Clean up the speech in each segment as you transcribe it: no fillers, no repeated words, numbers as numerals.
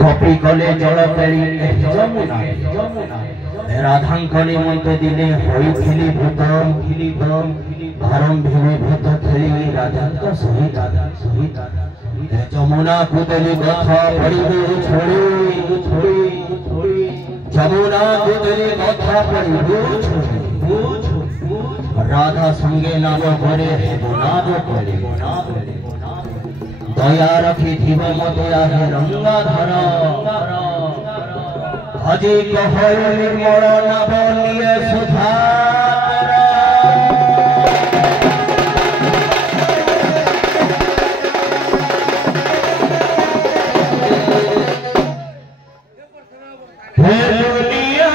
कपी कले जल पेड़ी जमुना राधांकनी मत दिने होइथिली भूत आरंभिले भूत खेली राधा सहित जमुना कुदली कथा पड़िबे छोड़ी जमुना कुदली कथा पड़िबे राधा संगे नाम करे नाम करे दया रखी थी मते आहे रंगाधर अजे कहल निर्मल नवनीय सुधाकर हे दुनिया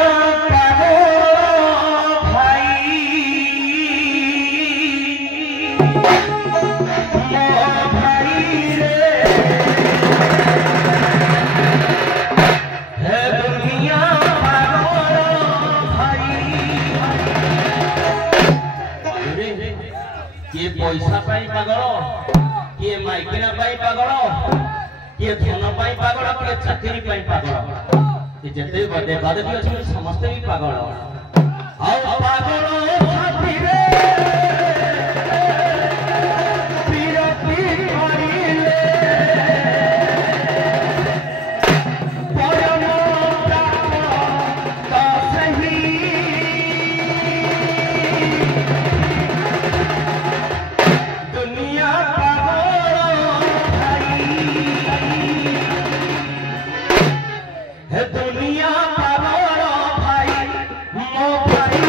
पैसा पाई पागल किए माइकिना पाई पागल किए धन पाई पागल किए चाकरी पाई पागल जेते बदे बाद भी अछि समस्त भी पागल आ पागल छातीरे पीरती मारिले परम का सही दुनिया पागल भाई मो भाई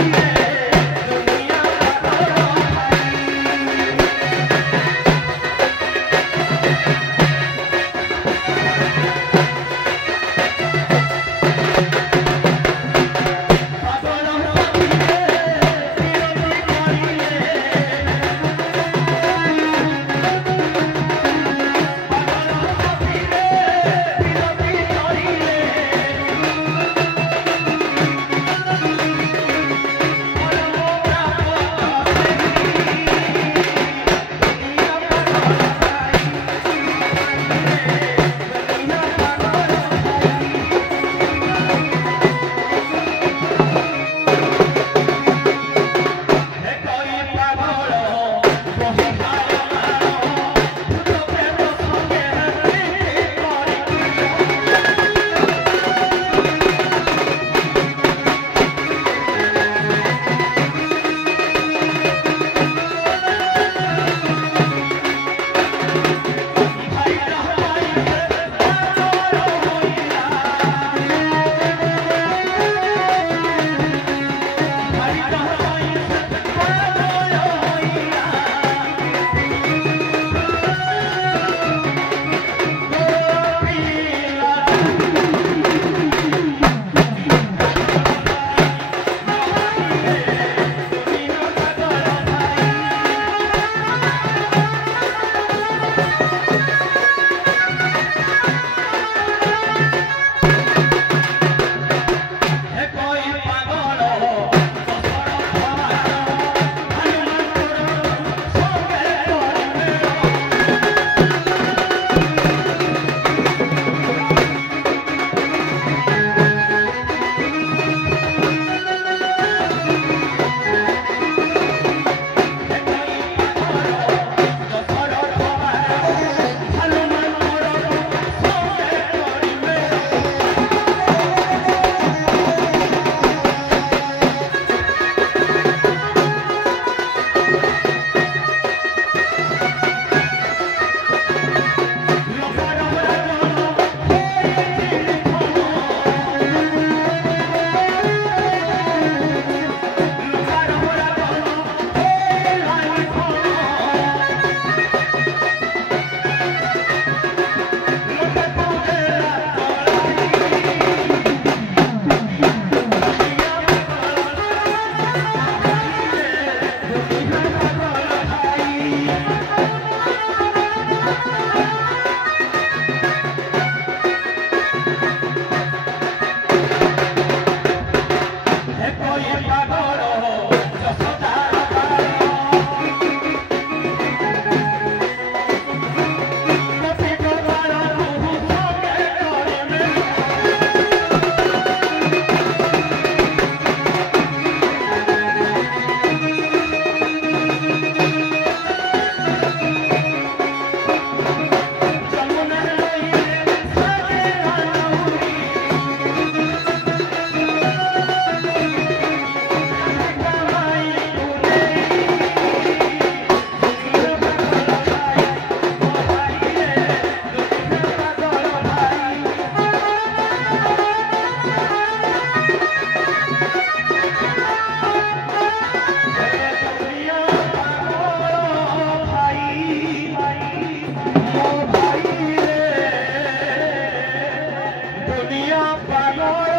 दुनिया पागल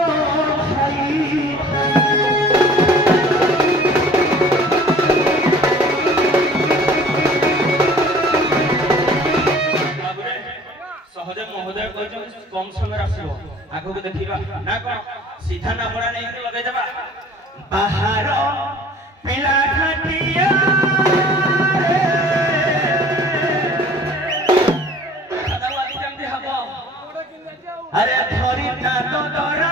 सहजे महोदय कम समय आसो आगो को देखिबा ना कौन सीधा ना बड़ा नहीं लगे देबा बाहर पिला घाटिया अरे थोड़ी ना तो डरा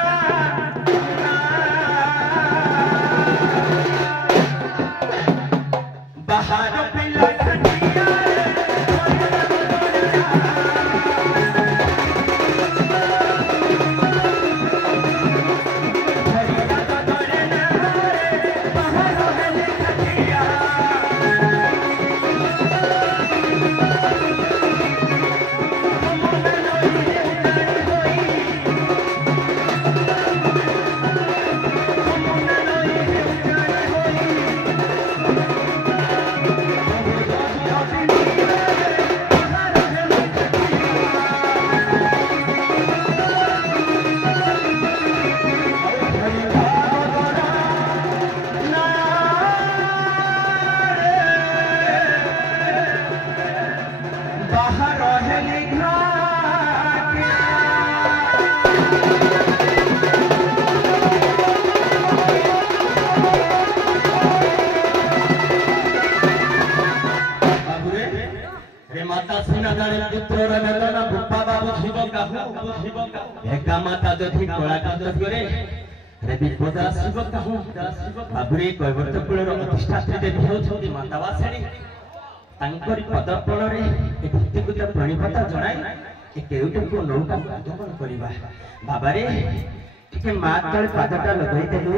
बाहर पिला घाटिया माता जो कलाकांत करे विपद आसब बाबुरे कैवर्तकूलर अधिष्ठात्री देवी होती माता वासिणी पदर्पण भक्तिगत प्रणिपता जनाई केउटी को नौका उद्धापन करवा बाबारे टिके माँ तले पादटा लगाई देलु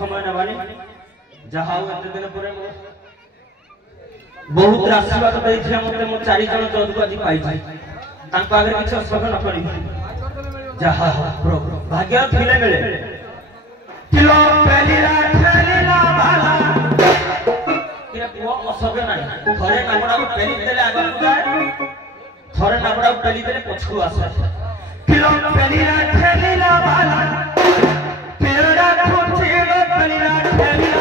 समय नबानी जहाँ एत दिन पर बहुत आशीर्वाद देइछे मते मो 4 जन जज को आज पाइछे तांको आगे किछ असर न करी जहाँ प्रभु भाग्य थिले बेले किलो पेलीला खेलीला थरे नामड़ा को पेली देले आगे जाए थरे नामड़ा को पेली देले पछू आसे किलो पेली रा ठेली ला वाला तेरा खुची रो पेली रा ठेली ला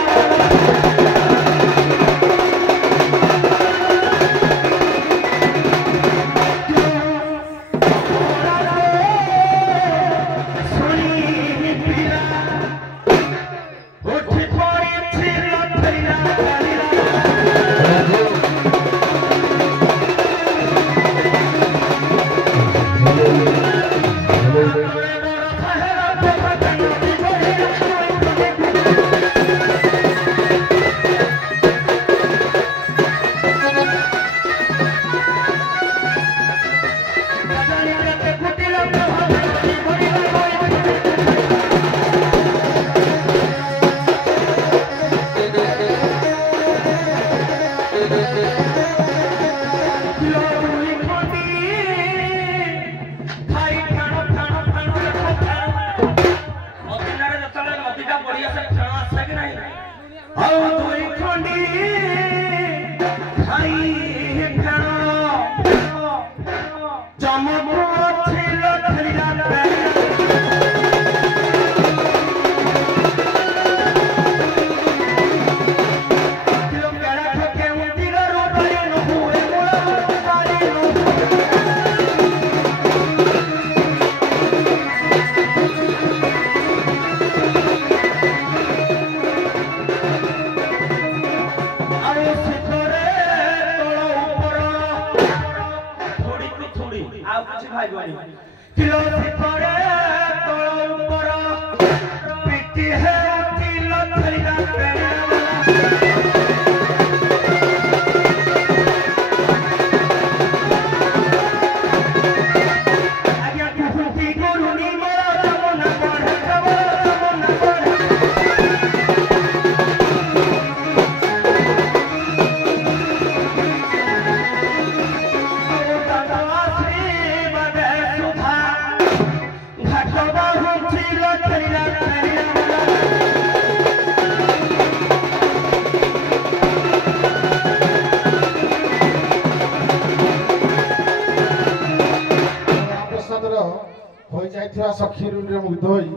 सखीरुंडे मुग्ध होई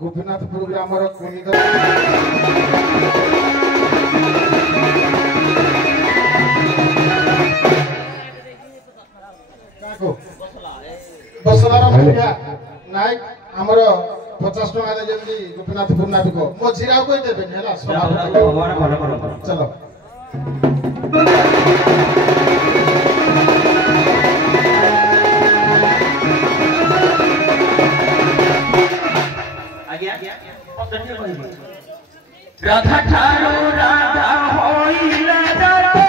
गोपीनाथपुर ग्रामर कुनिदा काको बसलार मुखिया नायक हमर 50 टका दे जल्दी गोपीनाथपुर नाबिक मो जिराव कोइ देबे नेला भगवान भलो करो चलो राधा ठारो राधा होइला जातो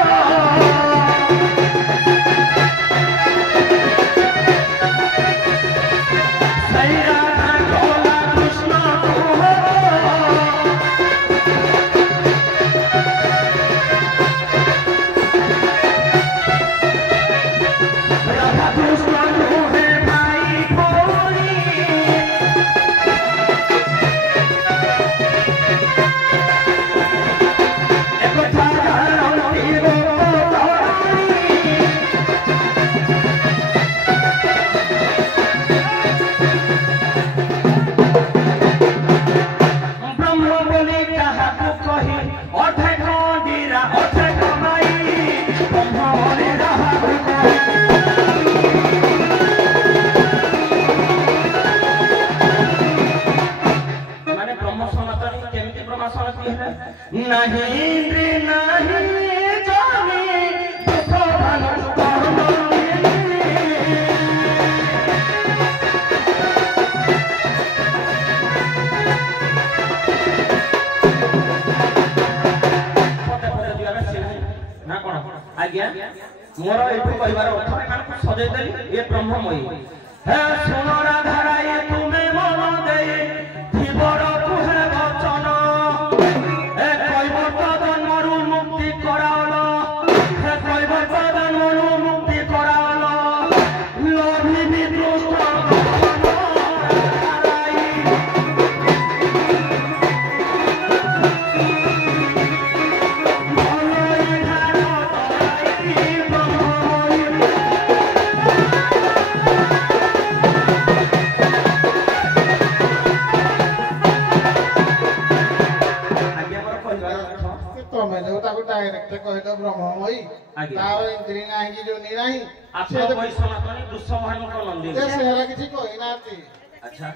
सई राधा ढोला कृष्ण को राधा कृष्ण को है भाई कोई नहीं रे नहीं जावी भगवान ना कोन आज्ञा मोर एठु परिवार अर्थ कान सजै देली ए ब्रह्ममयी हे सुनो राधा राय तुमे मन दे धीवर कुहे वचन ତମେ ଯୋଉଟାକୁ ଡାଇରେକ୍ଟ କହିଲ ବ୍ରହ୍ମମୟୀ ଆଜ୍ଞା। ତାର ଇନ୍ଦ୍ରୀ ନାହିଁ କି ଯୋନି ନାହିଁ ଆପଣ ବହି ସନାତନୀ ଦୁଃସମହାନଙ୍କ ନନ୍ଦୀ ସେ ସେରା କିଛି କହିନାହାନ୍ତି। ଆଚ୍ଛା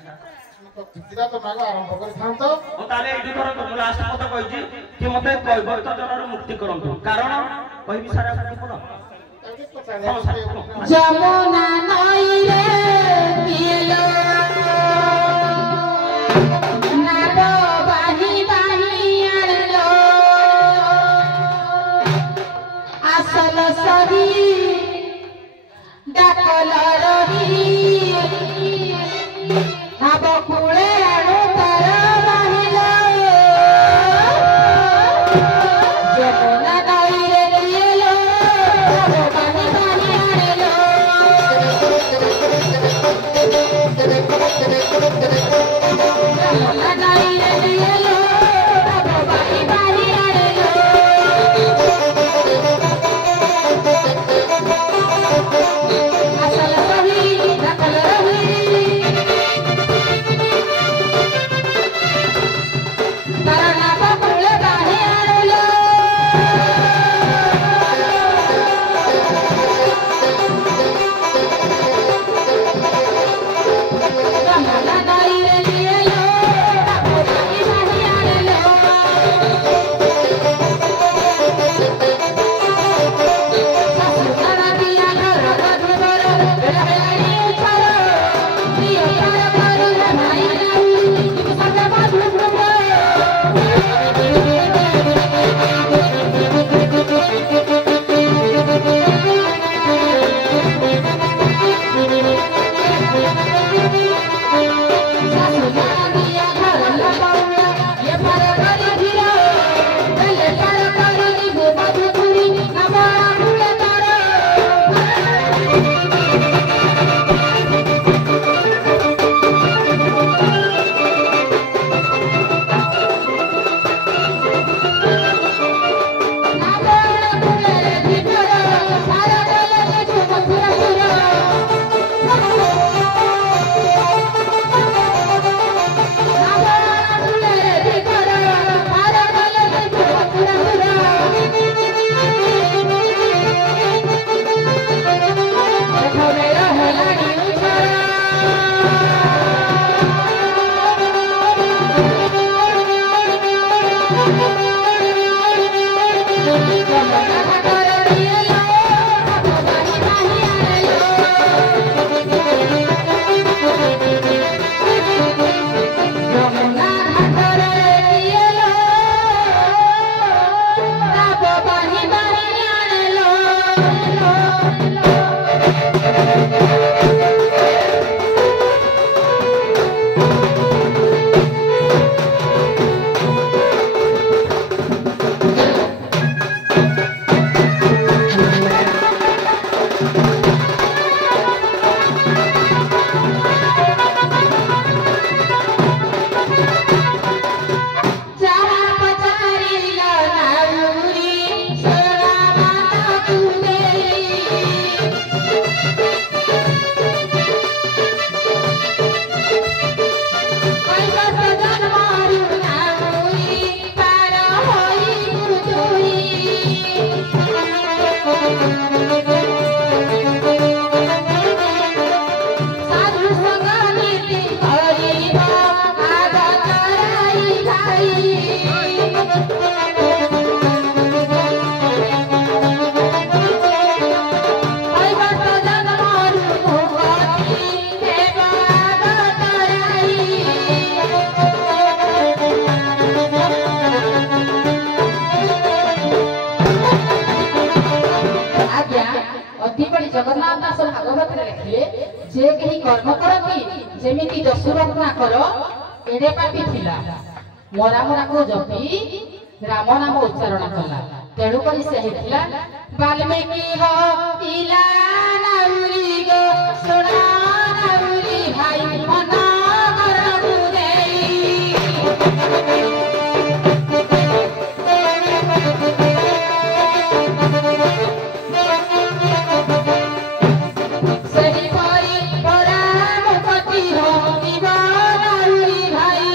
କଥାଟା ତମକୁ ଆରମ୍ଭ କରିଥାନ୍ତ। ତାହେଲେ ଏଇଠି ଧର ମୁଁ ଲାଷ୍ଟ କଥା କହିଛି କି ମତେ କୈବର୍ତ୍ତ ଜନରୁ ମୁକ୍ତି କରନ୍ତୁ କାରଣ କହିବି ସାରା ପଣ ଯମୁନା ନଈରେ ପିଏଲୋ ନାଦ ବାହି ବାହି ଆଣିଲୋ আসল সহি ডাকল রহি ভাব কুলে আণু তার বাহিল যমুনা নইরে দিয়েলো বাহি বাহি আনিলো যমুনা নইরে দিয়েলো বাহি বাহি আনিলো আসল সহি ডাকল রহি তারা নাম কুলে বাহি আনিলো যমুনা নইরে দিয়েলো বাহি বাহি আনিলো শাশুড়া দিয়া ঘর গধুবর বেড়াবেড়াই উছর প্রিয় তার করুণা ভাই নাই সবে বাধুব শাশুড়া দিয়া ঘর লবাউলা এ পারে গরি ধীর বেলে পার করি নিবু বাধুপুরি নামা ভুলে তার ଅଧିପଳି ଜଗନ୍ନାଥ ଦାସ ଭାଗବତରେ ଲେଖିଲେ ଯେ କେହି କର୍ମ କରନ୍ତି ଯେମିତି ଦଶରତ୍ନାକର ଏଡେ ପାପି ଥିଲା ମରା ମରାକୁ ଜପି ରାମ ନାମ ଉଚ୍ଚାରଣ କଲା ତେଣୁକରି ସେ ହେଇଥିଲା ବାଲ୍ମୀକି ହିଲା ନାଉରି ଗୋ ଶୁଣା ନାଉରି ଭାଇ ମନ କରକୁ ଦେଇ ସେହି ପରି ପରାମପତି ହମିବ ନାଉରି ଭାଇ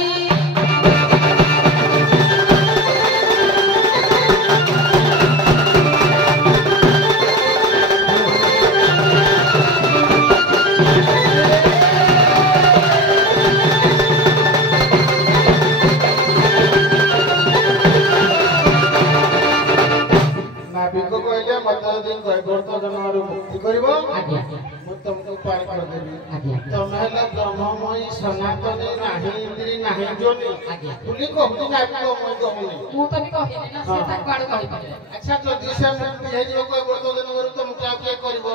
କରିଦେବି ଆଜ୍ଞା ତମେ ହେଲେ ବ୍ରହ୍ମମୟୀ ସନାତନୀ ନାହିଁ ଇନ୍ଦ୍ରୀ ନାହିଁ ଯୋନି ଆଜ୍ଞା ବୋଲି କହୁଛି ନାଇଁ ମୁଁ କହୁନି ମୁଁ ତ ବି କହିଲି ନା ସେ ତାକୁ ଆଡୁ କହିପାରିବେ ଆଚ୍ଛା ଯଦି ସେ ମୁକ୍ତି ହେଇଯିବ କହ ବର୍ତ୍ତ ଦିନରୁ ତମକୁ ଆଉ କିଏ କରିବ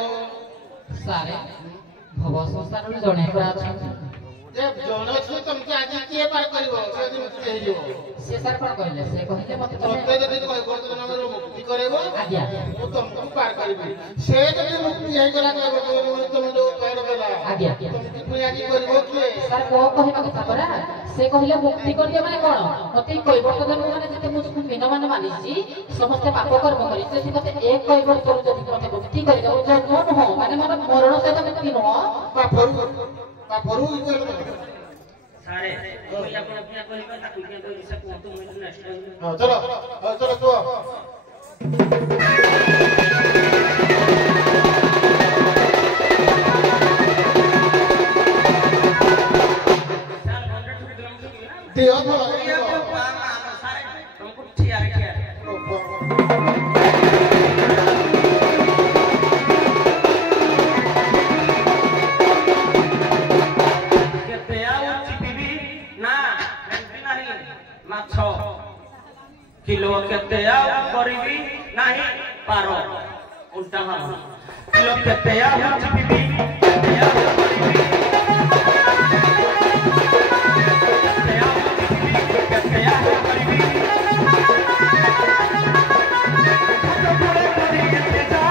ସାରେ ଭବ ସଂସାରରୁ ଜଣେ ପୁରା ଅଛନ୍ତି ଯେ ଜଣେ ଅଛି ତମକୁ ଆଜି କିଏ ପାର କରିବ ସେ ଯଦି ମୁକ୍ତି ହେଇଯିବ ସେ ସାର୍ କଣ କହିଲେ ସେ କହିଲେ ମତେ ତମେ ଯଦି କହ ବର୍ତ୍ତ ଦିନରୁ ମୁକ୍ତି କରିବ ଆଜ୍ଞା ମୁଁ ତମକୁ ପାର କରିବି ସେ ଯଦି ମୁକ୍ତି ହେଇଗଲା କହ ବର୍ତ୍ତ ଦିନରୁ ତମେ ଯୋଉ ପାର କଲା ଆଜ୍ଞା ତମକୁ ପୁଣି ଆଜି କରିବ କିଏ ସାର୍ କଣ କହିବା କଥା ପରା ସେ କହିଲେ ମୁକ୍ତି କରିଦିଅ ମାନେ କଣ ମତେ କୈବର୍ତ୍ତନ ମାନେ ଯେତେ ମୁଁ ଦିନମାନ ମାନିଛି ସମସ୍ତେ ପାପ କର୍ମ କରିଛି ଯଦି ମତେ ଏ କୈବର୍ତ୍ତରୁ ଯଦି ମତେ ମୁକ୍ତି କରିଦବ ଜନ୍ମ ନୁହଁ ମାନେ ମୋର ମରଣ ସହିତ ମୁକ୍ତି ନୁହଁ ବାପରୁ ସାରେ କୋଇ ଆପଣ କିଆ କହିବା ତାକୁ କିଆ କହିବି ସେ କୁହନ୍ତୁ ମୁଁ ନେକ୍ସଟ ହଁ ଚलो କୁହ देह तो सारे तुमको ठिया किलो केते आ करिबी नाही पारो उल्टा हम किलो केते आ जीबी केते आ करिबी केते आ करिबी तो बोले करी केते जा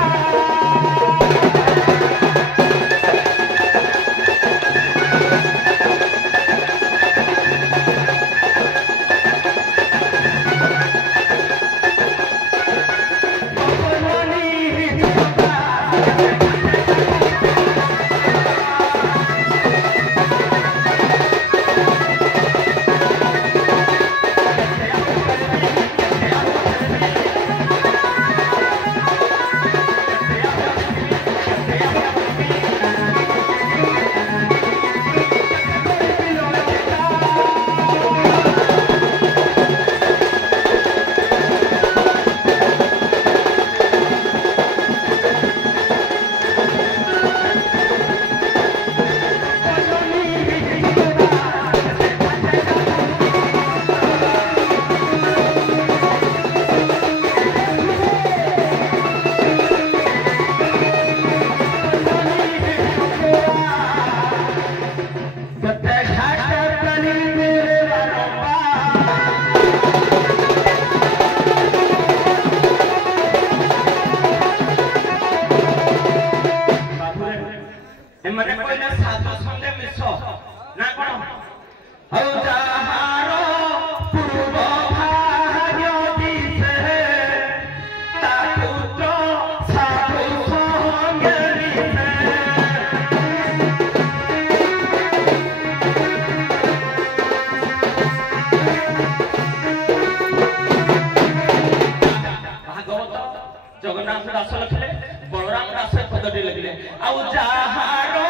एमने कोइला साधु संगे मिसो ना कोन हौ जहारो पूर्व भाग्य दिसे ताकु तो साधु संगे दिसे भागवत जगन्नाथ दास लिखले बलराम दास पदटी लिखले आ जहारो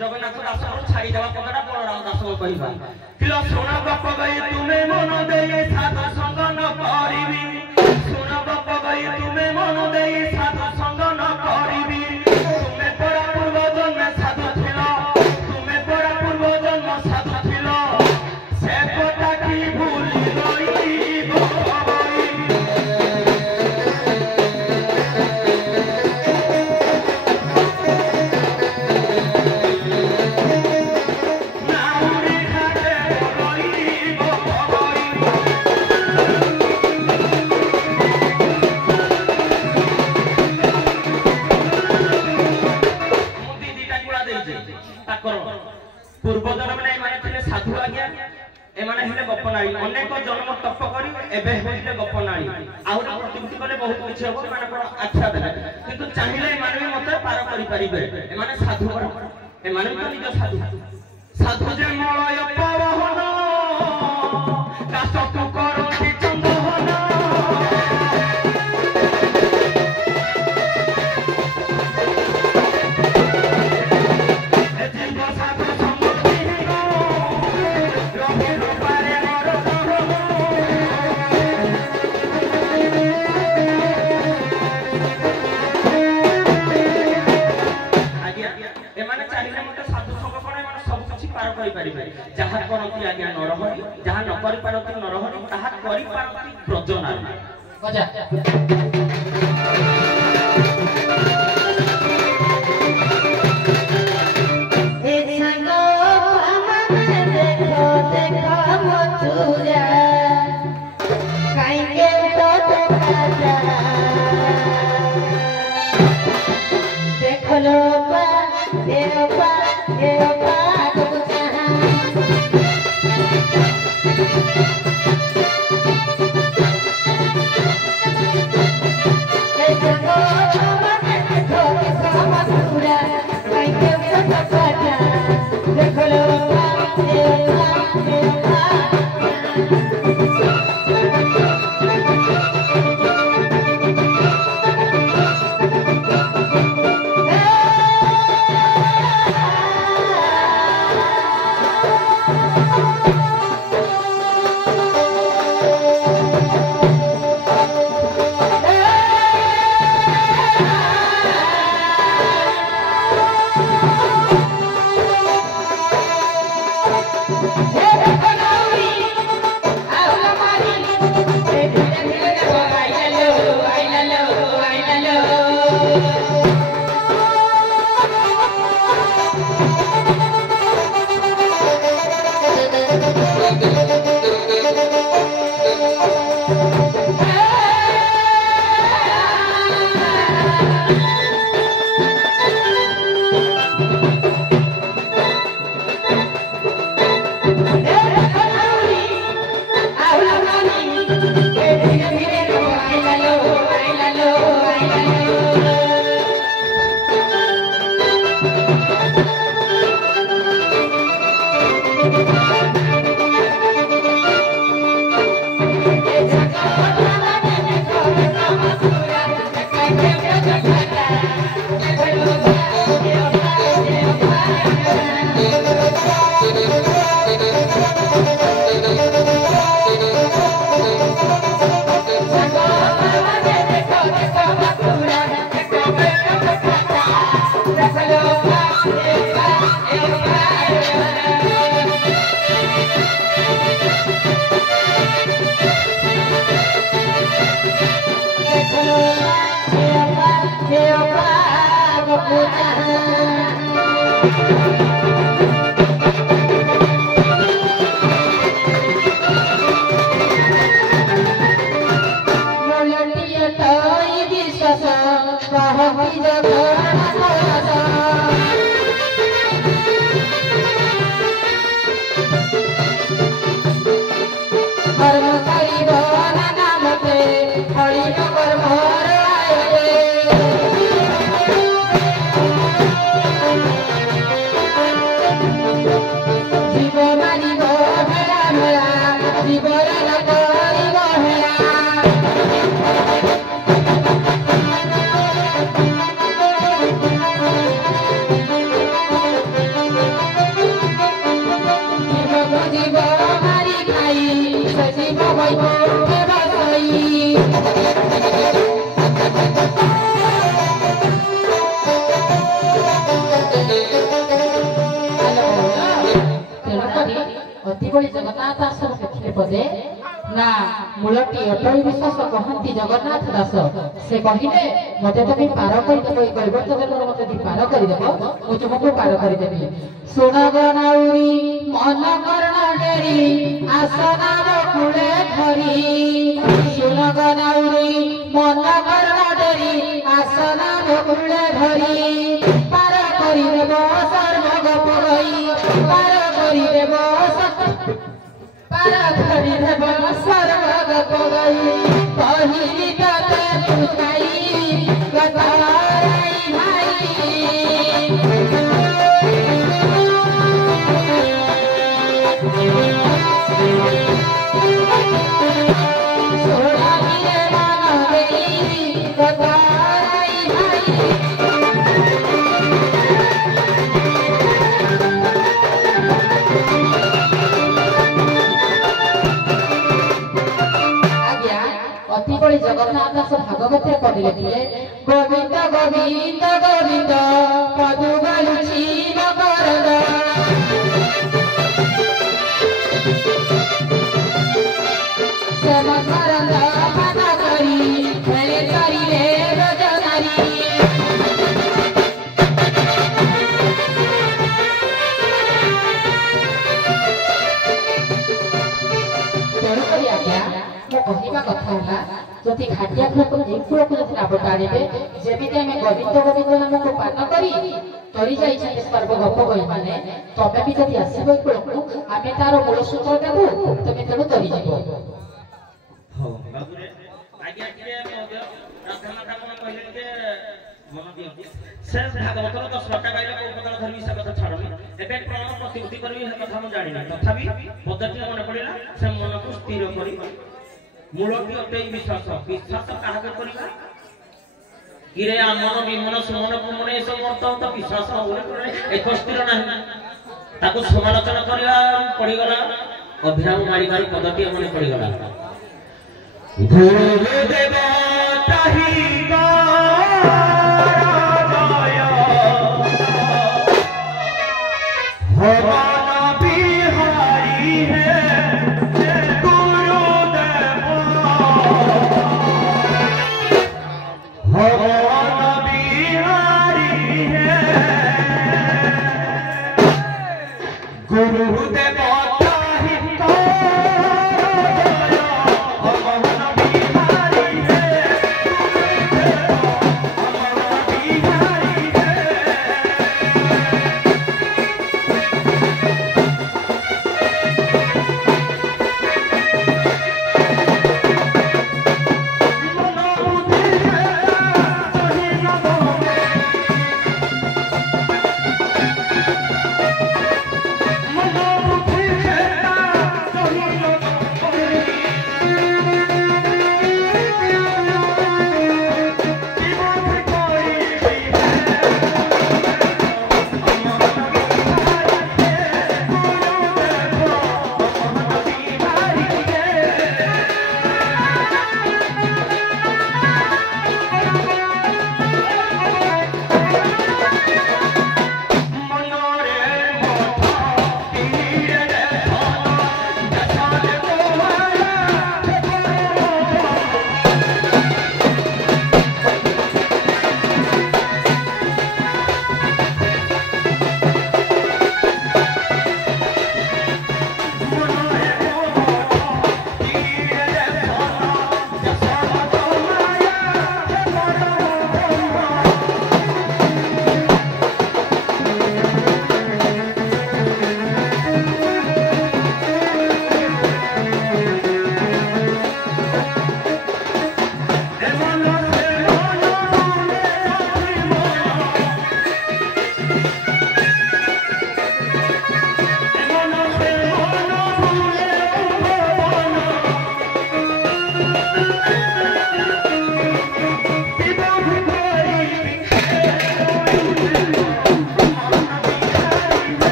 जगन्नाथ दास छाड़ी देवा पदटा बलराम दास कहबा किलो सुन गप गई तुमे मन देई साधु संग न करिबी सुन गप गई तुमे मन देई साधु संग न करिबी तुमे परा पूर्व जन्म साधु थिलो तुमे परा पूर्व जन्म साधु थिलो से कोटा की भूली गई पूर्व जन्म में माने थिले साधु आज्ञा ए माने हेले गपनाळी अनेक जन्म तप करी एबे होइले गपनाळी आहुरी प्रतिमुक्ति कले बहुत किछि हो माने कोन आख्या देले किंतु चाहिले माने मते पार करि परिबे ए माने साधु ए माने तो निज साधु साधु जे मलय पवहन काष्ट तु करति चंदहन पार करि परिबे जहा करती आज्ञा नरहरि जहा न करि पारती नरहरि ताहा करि पारती ब्रजनारी बजा जगन्नाथ दास देखिले पदे ना मूलटी अटल विश्वास कहती जगन्नाथ दास से कहिले मते तमे पार कर देबो कइबत जन्म मते दी पार कर देबो मु तुमको पार कर देबी सुन गनाउरी मन कर्ण डेरी आसना कुले धरी सुन गनाउरी मन कर्ण डेरी आसना कुले धरी पार कर देबो सर्वग पगई पार कर देबो सर्वग पगई पहिली तते बुझाई गताई भाई सोना गिरे मन गई गताई भाई जगन्नाथ दास भागवत कहले गोविंद गोविंद गोविंद पदु गालुची नगरद କଥା ହେଲା ଯଦି ଘାଟିଆ କୂଳକୁ ଏ କୂଳକୁ ଯଦି ନାବ ଟାଣିବେ ଯେମିତି ଆମେ ଗୋବିନ୍ଦ ଗୋବିନ୍ଦ ନାମକୁ ପାନ କରି ତରି ଯାଇଛନ୍ତି ସର୍ବ ଗପ ବହିମାନେ ତମେ ବି ଯଦି ଆସିବ ଏ କୂଳକୁ ଆମେ ତାର ମୂଳ ସୂତ୍ର ଦେବୁ ତମେ ତେଣୁ ତରିଯିବ। ହଉ ବାବୁରେ ଆଜ୍ଞା ଟିକେ ମଧ୍ୟ ପ୍ରାର୍ଥନା କଣ କହିଲେ ଟିକେ ମନ ଦିଅନ୍ତି ସେ ଭାଗବତର 10ଟା ଗାଇଲେ କୋଉ ପଦଳ ଧରିବି ସେ କଥା ଛାଡ଼ନି ଏବେ କଣ ପ୍ରତିବୃତ୍ତି କରିବି ସେ କଥା ମୁଁ ଜାଣିନି ତଥାପି ପଦ୍ଧତି ମନେ ପଡ଼ିଲା ସେ ମନକୁ ସ୍ଥିର କରି ମୂଳଟି ଅଟେ ବିଶ୍ୱାସ ବିଶ୍ୱାସ କାହାକୁ କରିବା କିରେ ଆମର ବିମନ ସୁମନ କୁମନ ଏସବୁ ଅର୍ଥ ତ ବିଶ୍ୱାସ ହଉନି ଏକ ସ୍ଥିର ନାହିଁ ତାକୁ ସମାଲୋଚନା କରିବା ପଡ଼ିଗଲା ଅଭିରାମ ମାରିବାରୁ ପଦଟି ମନେ ପଡ଼ିଗଲା ଗୁରୁଦେବ ତାହି भगवान बिहारी है गुरुदेव भगवान बिहारी है गुरुदेव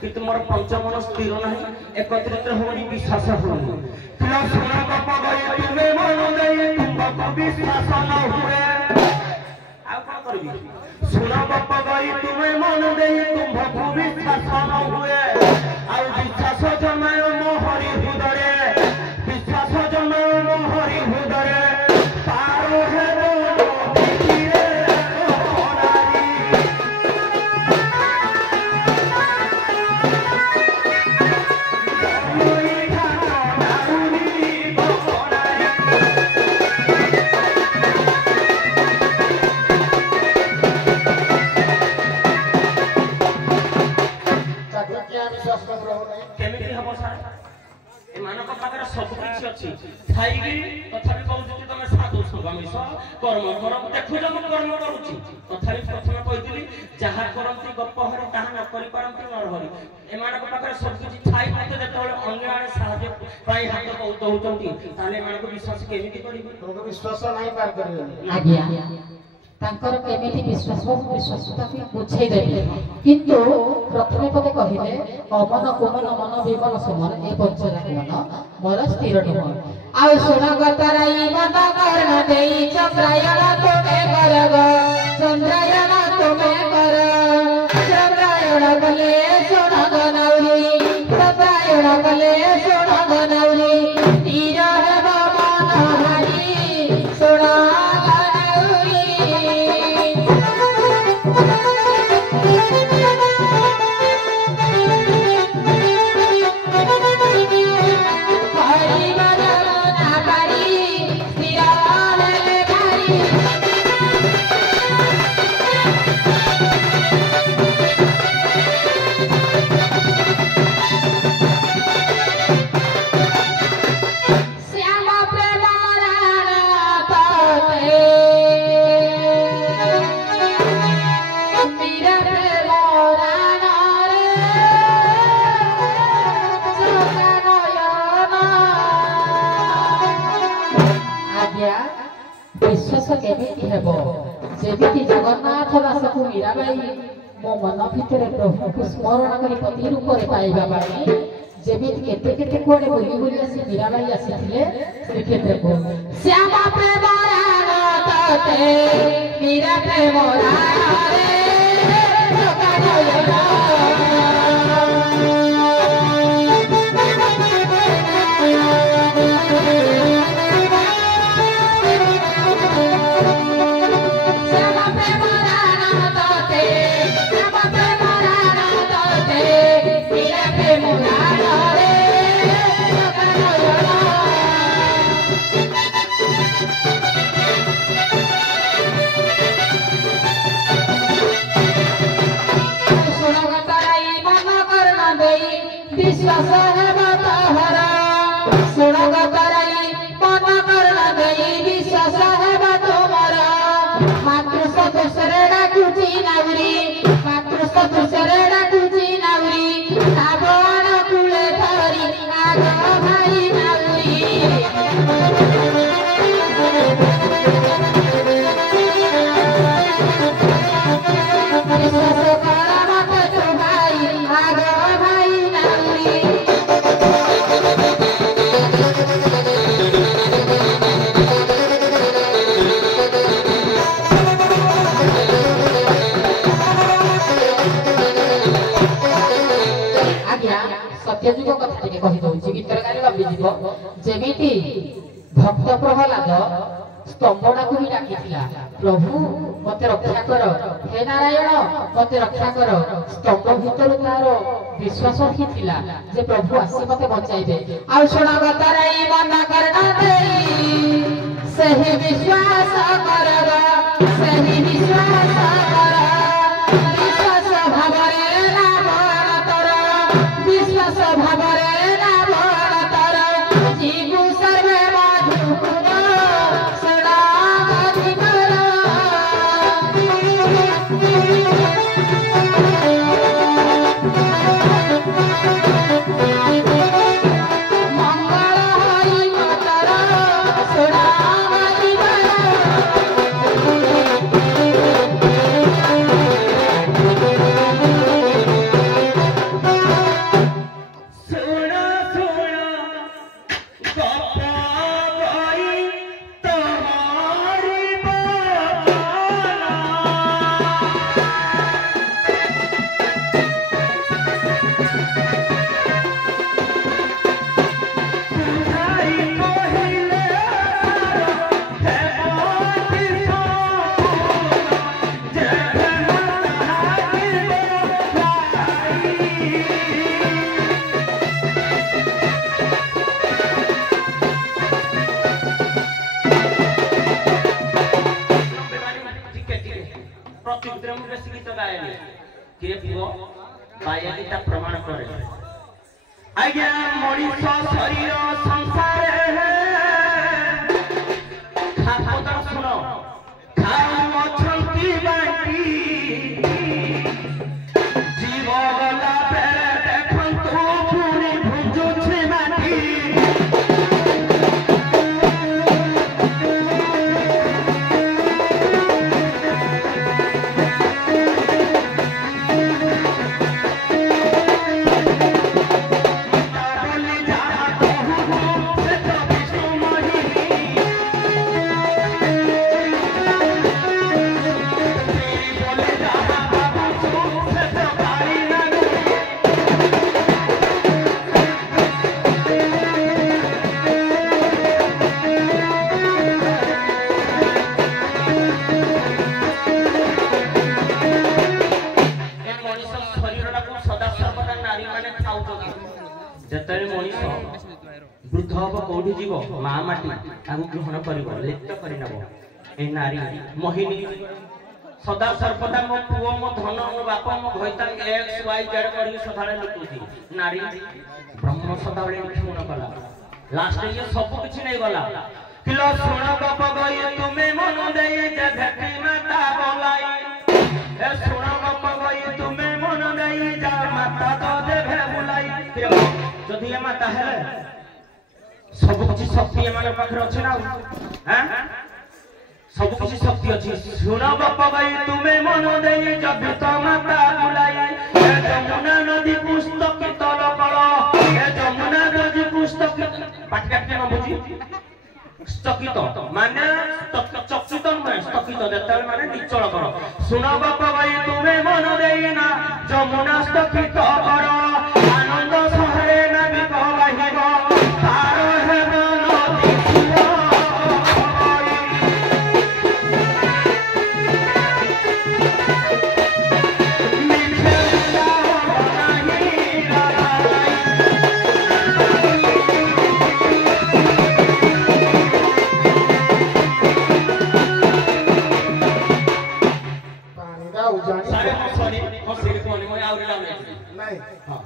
কিন্তু মোর পঞ্চমন স্থির নাই একত্রিত হওনি বিশ্বাস হওনি তুলা সোনা গপ গয়ে তুমি মন দেই তুমকো বিশ্বাস ন হুয়ে আউ কোন করবি সোনা গপ গয়ে তুমি মন দেই তুমকো বিশ্বাস ন হুয়ে আউ বিশ্বাস জন্মায় মোহরি হৃদয়ে বিশ্বাস জন্মায় মোহরি হৃদয়ে পারো হে केमिति हबो सार ए मानक पाकर सब किछि अछि थाइगी तथापि कहउछि तमे साधु संगमिस कर्म कर देखु जम कर्म करूछि तथापि प्रथम कहितली जहा करंती गप्प हरि ताहा न करि पारंती नर हरि ए मानक पाकर सब किछि थाइ मते जेतबेले अन्य आड़े साहाय्य पाई हाथ बहुत होउचंती ताले मानक विश्वास केमिति करिबि तुमको विश्वास नाही पार करिबि आज्ञा तांकर केमिति विश्वासता बुझाई देबे किंतु प्रथमे पदे कहिले अमन कुमन मन विमन समन ए पंचराग मन मोर स्थिर नुह आ सुन गतराई मत कर्ण देई चंद्रायण तुमे करग चंद्रायण तुमे कर चंद्रायण बले सुन गनौरी चंद्रायण बले सुन गनौरी ଜିନିଷ କେମିତି ହେବ? ଯେମିତି ଜଗନ୍ନାଥ ଦାସକୁ ମୀରାବାଇ ମୋ ମନ ଭିତରେ ପ୍ରଭୁଙ୍କୁ ସ୍ମରଣ କରି ପତି ରୂପରେ ପାଇବା ପାଇଁ ଯେମିତି କେତେ କେତେ କୁଆଡ଼େ ବୁଲି ବୁଲି ଆସି ମୀରାବାଇ ଆସିଥିଲେ ଶ୍ରୀକ୍ଷେତ୍ରକୁ। ଶ୍ୟାମ ପ୍ରେମ ରାଣ ତତେ ମୀରା ପ୍ରେମ ରାଣରେ ସତ୍ୟଯୁଗ କଥା ଟିକେ କହିଦଉଛି ଗୀତର ଗାଳି ଲଭିଯିବ। ଯେମିତି ଭକ୍ତ ପ୍ରହ୍ଲାଦ ସ୍ତମ୍ଭଟାକୁ ବି ଡାକିଥିଲା, ପ୍ରଭୁ ମତେ ରକ୍ଷା କର, ହେ ନାରାୟଣ ମତେ ରକ୍ଷା କର। ସ୍ତମ୍ଭ ଭିତରୁ ତାର ବିଶ୍ୱାସ ହିଁ ଥିଲା ଯେ ପ୍ରଭୁ ଆସି ମତେ ବଞ୍ଚାଇବେ। ଆଉ ଶୁଣଗତରାଇ ମନ କର୍ଣ୍ଣ ଦେଇ ସେହି ବିଶ୍ୱାସ କରବ, ସେହି ବିଶ୍ୱାସ କର, ବିଶ୍ୱାସ ଭାବରେ ରାବଣ ତର, ବିଶ୍ୱାସ ଭାବରେ ରାବଣ ତର, ଯିବୁ ସର୍ବେ ମଧୁପୁର ଶୁଣଗତିକର। ମଙ୍ଗଳ ହରି ମତର ଶୁଣଗତିକର। प्रमाण करे आज्ञा मनीष शरीर संसार खापदा सुन खाऊ अछंती बाटी जीव गला बेले देखंतु पुरी भुजुछि माटी वृद्ध हम कौटी जीव माँ माटी आगु ग्रहण कर लिप्त कर नारी मोहिनी सदा सर्वदा मो पुओ मो धन मो बाप मो भैता एक्स वाई जेड कर सदा लुटुची नारी ब्रह्म सदा क्षुण कला लास्ट ये सब किछ नहीं गला किलो सुन बाप गई तुमे मन देई जे भेटी माता बोलाई ए सुन बाप गई तुमे मन देई जा माता तो देवे बुलाई जदि ए माता है सब कुछ शक्ति एम पाखे अच्छे ना हाँ सब किसी शक्ति अच्छी सुना बापा भाई तुम्हें मन दे जब तो माता बुलाई ए जमुना नदी पुस्तक तल पड़ो ए जमुना नदी पुस्तक पाठ काट के न बुझी স্থগিত মানে চকিত নয় স্থগিত যেতেବେଳେ মানে নিচଳ কর শুনা বাপা ভাই তুমি মন দেই না যমুনা স্থগিত কর আনন্দ সহরে নাবিক বাহিব তার হেব নদী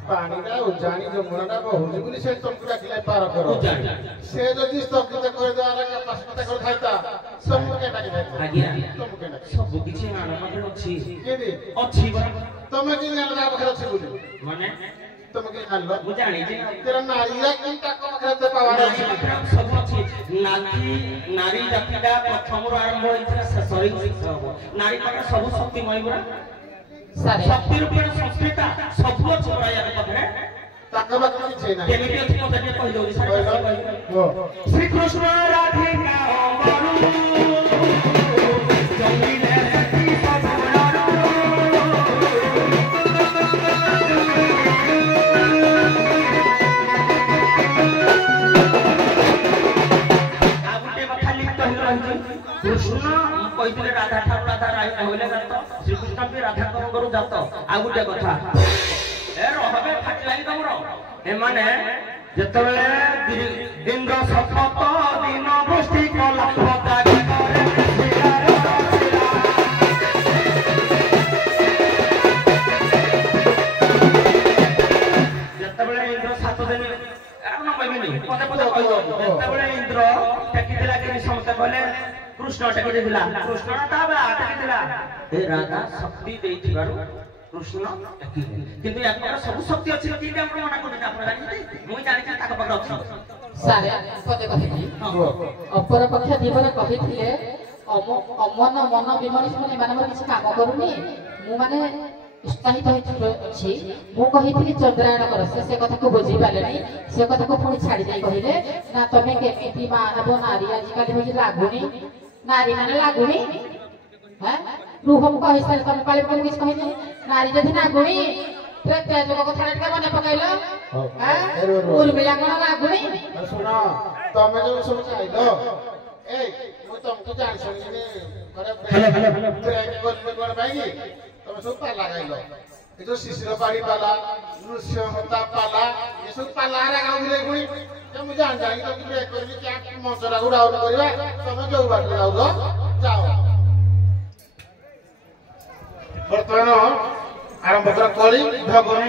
पानीटा उजानी जमुनाटा बहुजी बोली से तुमको डाकिले पार करो से जदी स्तगित कर द्वारा कैपेसिटी कर थाइता समूह के डाकी थाइता आज्ञा तुमको के डाकी सब किछि मानो पाखरे अछि केदी अछि बा तमे कि नेला पाखरे अछि बोली माने तमे कि नालो मु जानि जे तेरा नारीया कि टाक पाखरे ते पावार अछि सब अछि नारी जातिटा प्रथम आरंभ होइछ शेषरी सब नारी पाखरे सब शक्ति मयबरा शक्ति रूपेण संस्कृता सब अछि बरा या पाखरे ताका बाकी छै ना केमिति अछि मते जे कहि दउरी सारे श्री कृष्ण राधिका बरु जंगीले सती सब बरु आगुटे बखा लिख कहि रहछि कृष्ण कहितले राधा ठाकुर राधा राय होइले जात श्री कृष्ण भी राधा करू जात आगुटे कथा ए रहबे फाट लागि तमरो ए माने जेतबेले इंद्र शपथ दिन वृष्टि कला पता करे जेतबेले इंद्र 7 दिन न कहबिनी पदे पदे कहबो जेतबेले इंद्र टेकिदिला के समस्या कहले कृष्ण टेकिदिला कृष्ण ताबा टेकिदिला ए राधा शक्ति देइथिबारु कृष्ण टेकिदिले किंतु याकर सब शक्ति अछि कि हम मना कोन आपण जानि मुई जानि कि ताक पकड़ अछि सारे पदे कहिथि अपर पक्ष दीपरे कहिथिले अमन मन विमर्श माने मानव किछ काम करूनी मु माने उत्साहित अछि मु कहिथिली चंद्रायण कर से कथा को बुझी पालेनी से कथा को पुणी छाडी दे कहिले ना तमे केमिति मानव नारी आज काली होई लागुनी नारी माने लागुनी हैं रूहम कहि सारे तमे पाले कोन किछ कहिनी नारी जदि लागुनी त्रेता जो कथा के मने पकैलो हैं उर्मिला कोन लागुनी सुनो तमे जो सब चाहिलो ए मु तुमको जान सुनिने करे हेलो ट्रेक कोन भाई तमे सब पाला गाइलो ए जो शिशिर पाड़ी पाला नृसिंहता पाला ये सब पाला रे गाउले गुणी जे मु जान जाई तो कि ब्रेक करबी क्या मंचरा उड़ाउन करबा तमे जो बात जाउ जाओ वर्तमान आरंभ कर कली भगवान